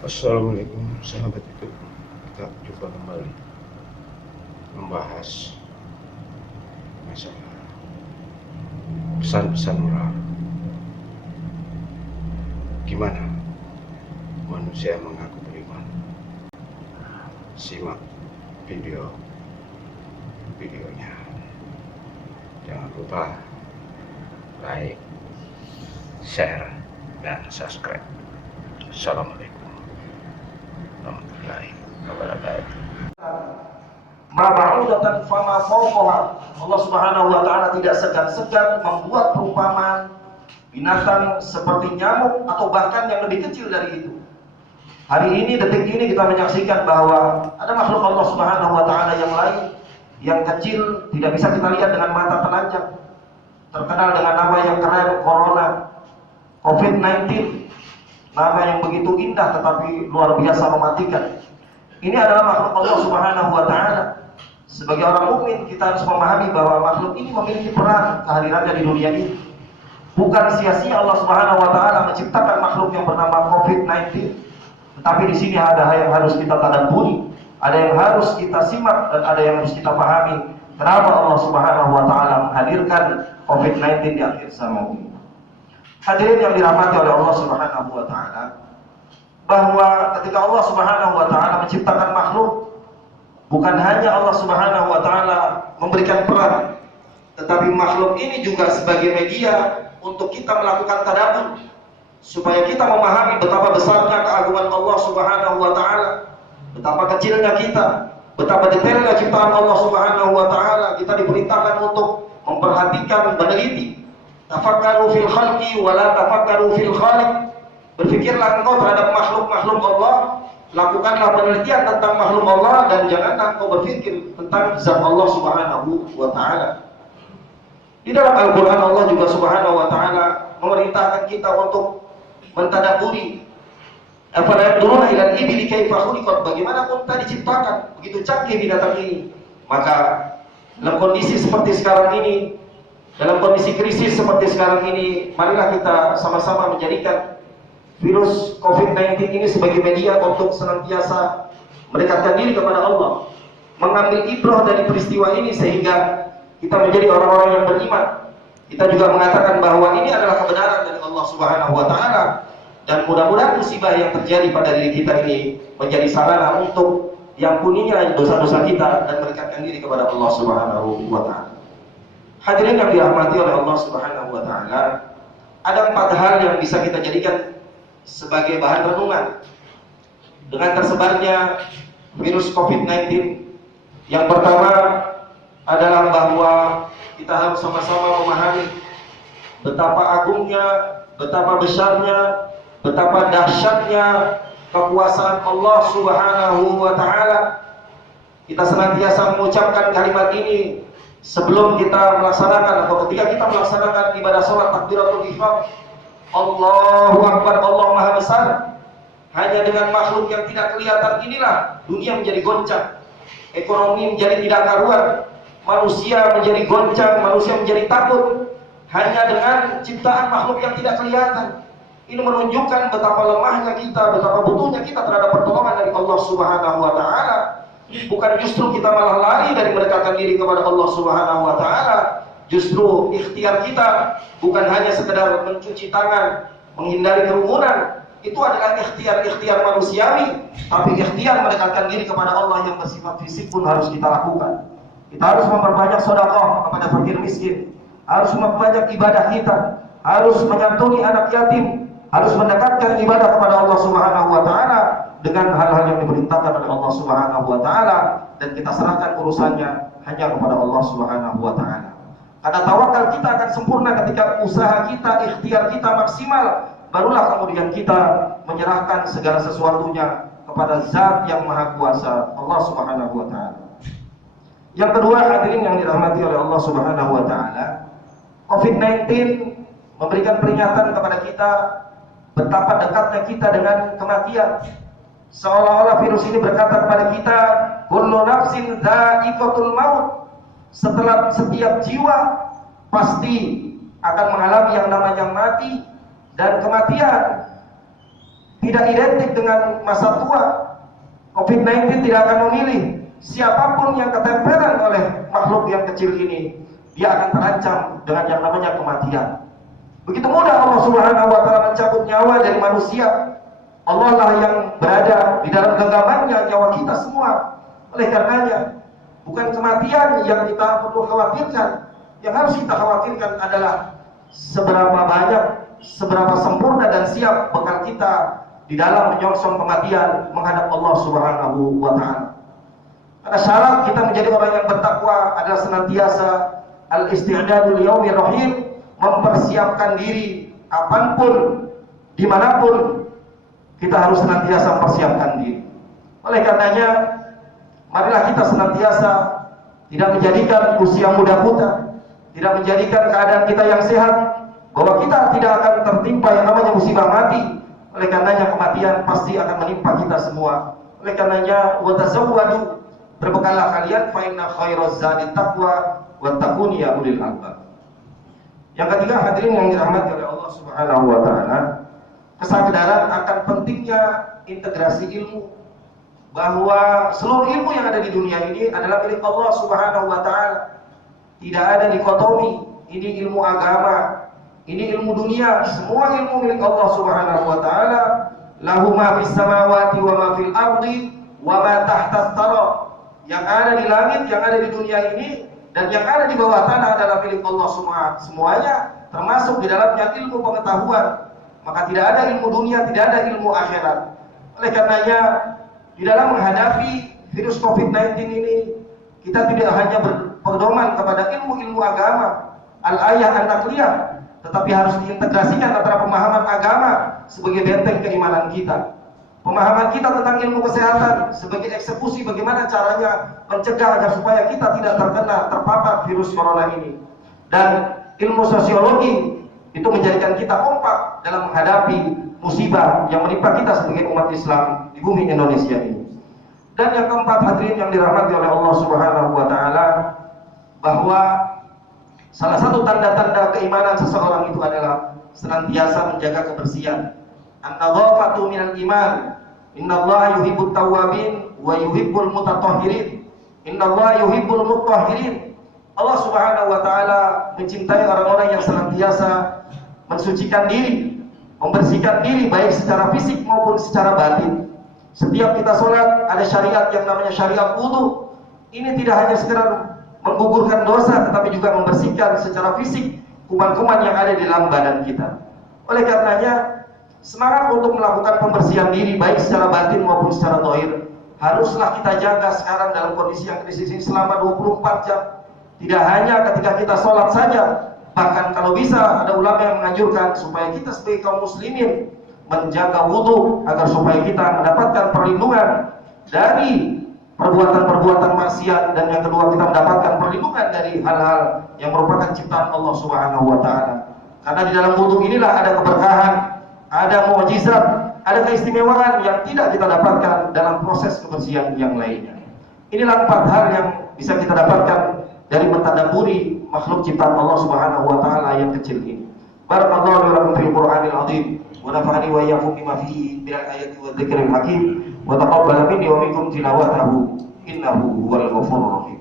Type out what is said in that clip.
Assalamualaikum sahabat itu, kita jumpa kembali membahas masalah pesan-pesan moral. Gimana manusia mengaku beriman? Simak videonya. Jangan lupa like, share, dan subscribe. Assalamualaikum warahmatullahi wabarakatuh. Ma'ba'udatan fama fawqaha. Allah Subhanahu wa taala tidak segan-segan membuat perumpamaan binatang seperti nyamuk atau bahkan yang lebih kecil dari itu. Hari ini, detik ini kita menyaksikan bahwa ada makhluk Allah Subhanahu wa taala yang lain yang kecil, tidak bisa kita lihat dengan mata telanjang, terkenal dengan nama yang keren, Corona, COVID-19. Nama yang begitu indah tetapi luar biasa mematikan. Ini adalah makhluk Allah Subhanahu wa taala. Sebagai orang mukmin kita harus memahami bahwa makhluk ini memiliki peran kehadirannya di dunia ini. Bukan sia-sia Allah Subhanahu wa taala menciptakan makhluk yang bernama COVID-19. Tetapi di sini ada yang harus kita tadabburi, ada yang harus kita simak, dan ada yang harus kita pahami. Kenapa Allah Subhanahu wa taala menghadirkan COVID-19 di akhir zaman ini? Hadirin yang dirahmati oleh Allah Subhanahu wa taala, bahwa ketika Allah Subhanahu wa taala menciptakan makhluk, bukan hanya Allah Subhanahu wa taala memberikan peran, tetapi makhluk ini juga sebagai media untuk kita melakukan tadabbur, supaya kita memahami betapa besarnya keagungan Allah Subhanahu wa taala, betapa kecilnya kita, betapa detailnya ciptaan Allah Subhanahu wa taala. Kita diperintahkan untuk memperhatikan, meneliti. Tafakkaru fil khalqi wa la tafakkaru fil khaliq. Berfikirlah engkau terhadap makhluk-makhluk Allah, lakukanlah penelitian tentang makhluk Allah, dan janganlah engkau berfikir tentang zat Allah Subhanahu wa taala. Di dalam Al-Qur'an Allah juga Subhanahu wa taala memerintahkan kita untuk mentadabburi. Afala yanzuruna ila al-ibli kaifa khuliqat, bagaimana unta diciptakan, begitu canggih binatang ini. Maka dalam kondisi seperti sekarang ini, dalam kondisi krisis seperti sekarang ini, marilah kita sama-sama menjadikan virus COVID-19 ini sebagai media untuk senantiasa mendekatkan diri kepada Allah, mengambil ibrah dari peristiwa ini sehingga kita menjadi orang-orang yang beriman. Kita juga mengatakan bahwa ini adalah kebenaran dari Allah Subhanahu wa taala, dan mudah-mudahan musibah yang terjadi pada diri kita ini menjadi sarana untuk diampuninya dosa-dosa kita dan mendekatkan diri kepada Allah Subhanahu wa taala. Hadirin yang dirahmati oleh Allah Subhanahu wa taala, ada 4 hal yang bisa kita jadikan sebagai bahan renungan dengan tersebarnya virus COVID-19. Yang pertama adalah bahwa kita harus sama-sama memahami betapa agungnya, betapa besarnya, betapa dahsyatnya kekuasaan Allah Subhanahu wa taala. Kita senantiasa mengucapkan kalimat ini sebelum kita melaksanakan atau ketika kita melaksanakan ibadah sholat takbiratul ihram. Allahu Akbar, Allah Maha Besar. Hanya dengan makhluk yang tidak kelihatan inilah dunia menjadi goncang, ekonomi menjadi tidak karuan, manusia menjadi goncang, manusia menjadi takut. Hanya dengan ciptaan makhluk yang tidak kelihatan. Ini menunjukkan betapa lemahnya kita, betapa butuhnya kita terhadap pertolongan dari Allah Subhanahu wa taala. Bukan justru kita malah lari dari mendekatkan diri kepada Allah Subhanahu wa taala. Justru ikhtiar kita bukan hanya sekedar mencuci tangan, menghindari kerumunan. Itu adalah ikhtiar manusiawi, tapi ikhtiar mendekatkan diri kepada Allah yang bersifat fisik pun harus kita lakukan. Kita harus memperbanyak sedekah kepada fakir miskin, harus memperbanyak ibadah kita, harus menyantuni anak yatim, harus mendekatkan ibadah kepada Allah Subhanahu wa taala dengan hal-hal yang diperintahkan oleh Allah Subhanahu wa taala, dan kita serahkan urusannya hanya kepada Allah Subhanahu wa taala. Karena tawakal kita akan sempurna ketika usaha kita, ikhtiar kita maksimal, barulah kemudian kita menyerahkan segala sesuatunya kepada Zat yang Maha Kuasa, Allah Subhanahu wa taala. Yang kedua, hadirin yang dirahmati oleh Allah Subhanahu wa taala, COVID-19 memberikan peringatan kepada kita betapa dekatnya kita dengan kematian. Seolah-olah virus ini berkata kepada kita, kullu nafsin dha'iqatul maut. Setelah setiap jiwa pasti akan mengalami yang namanya mati dan kematian. tidak identik dengan masa tua. COVID-19 tidak akan memilih. Siapapun yang ketempelan oleh makhluk yang kecil ini, dia akan terancam dengan yang namanya kematian. Begitu mudah Allah Subhanahu wa taala mencabut nyawa dari manusia. Allah lah yang berada di dalam genggamannya nyawa kita semua. Oleh karenanya, bukan kematian yang kita perlu khawatirkan. Yang harus kita khawatirkan adalah seberapa banyak, seberapa sempurna dan siap bekal kita di dalam menyongsong kematian menghadap Allah Subhanahu wa taala. Karena syarat kita menjadi orang yang bertakwa adalah senantiasa al-isti'dadu liyaumir rahim, mempersiapkan diri kapanpun, dimanapun kita harus senantiasa mempersiapkan diri. Oleh karenanya, marilah kita senantiasa tidak menjadikan usia muda kita, tidak menjadikan keadaan kita yang sehat, bahwa kita tidak akan tertimpa yang namanya musibah mati. Oleh karenanya kematian pasti akan menimpa kita semua. Oleh karenanya wa tazawwadu, berbekalah kalian, fa inna khairaz zadi taqwa wattaqun ya ulil albab. Yang ketiga, hadirin yang dirahmati oleh Allah Subhanahu wa taala, kesadaran akan pentingnya integrasi ilmu, bahwa seluruh ilmu yang ada di dunia ini adalah milik Allah Subhanahu wa taala. Tidak ada dikotomi, ini ilmu agama, ini ilmu dunia, semua ilmu milik Allah Subhanahu wa taala. Lahu ma fis samawati wa ma fil ardi wa ma tahtas thara. Yang ada di langit, yang ada di dunia ini, dan yang ada di bawah tanah adalah milik Allah semua. Semuanya termasuk di dalamnya ilmu pengetahuan. Maka tidak ada ilmu dunia, tidak ada ilmu akhirat. Oleh karenanya, di dalam menghadapi virus COVID-19 ini, kita tidak hanya berpedoman kepada ilmu-ilmu agama, al-ayah an-naqliyah, tetapi harus diintegrasikan antara pemahaman agama sebagai benteng keimanan kita. Pemahaman kita tentang ilmu kesehatan sebagai eksekusi bagaimana caranya mencegah agar supaya kita tidak terpapar virus corona ini. Dan ilmu sosiologi itu menjadikan kita kompak dalam menghadapi musibah yang menimpa kita sebagai umat Islam di bumi Indonesia ini. Dan yang keempat, hadirin yang dirahmati oleh Allah Subhanahu wa taala, bahwa salah satu tanda-tanda keimanan seseorang itu adalah senantiasa menjaga kebersihan. An-nadhafatu minal iman. Innallaha yuhibbut tawwabin wa yuhibbul mutatahhirin. Innallaha yuhibbul mutahhirin. Allah Subhanahu wa taala mencintai orang-orang yang senantiasa mensucikan diri, membersihkan diri baik secara fisik maupun secara batin. Setiap kita sholat ada syariat yang namanya syariat wudu. Ini tidak hanya sekedar menggugurkan dosa, tetapi juga membersihkan secara fisik kuman-kuman yang ada di dalam badan kita. Oleh karenanya, semangat untuk melakukan pembersihan diri baik secara batin maupun secara zahir haruslah kita jaga sekarang dalam kondisi yang krisis ini selama 24 jam. Tidak hanya ketika kita sholat saja, bahkan kalau bisa ada ulama yang menganjurkan supaya kita sebagai kaum muslimin menjaga wudu agar supaya kita mendapatkan perlindungan dari perbuatan-perbuatan maksiat, dan yang kedua kita mendapatkan perlindungan dari hal-hal yang merupakan ciptaan Allah Subhanahu wa taala. Karena di dalam wudu inilah ada keberkahan, ada mukjizat, ada keistimewaan yang tidak kita dapatkan dalam proses kebersihan yang lainnya. Inilah 4 hal yang bisa kita dapatkan dari mentadabburi makhluk ciptaan Allah Subhanahu wa taala yang kecil ini. Barakallahu lakum fil Qur'anil azim wa nafa'ani wa iyyakum bima fihi minal ayati wadh-dhikril hakim wa taqabbal minni wa minkum tilawatahu innahu huwal ghafurur rahim.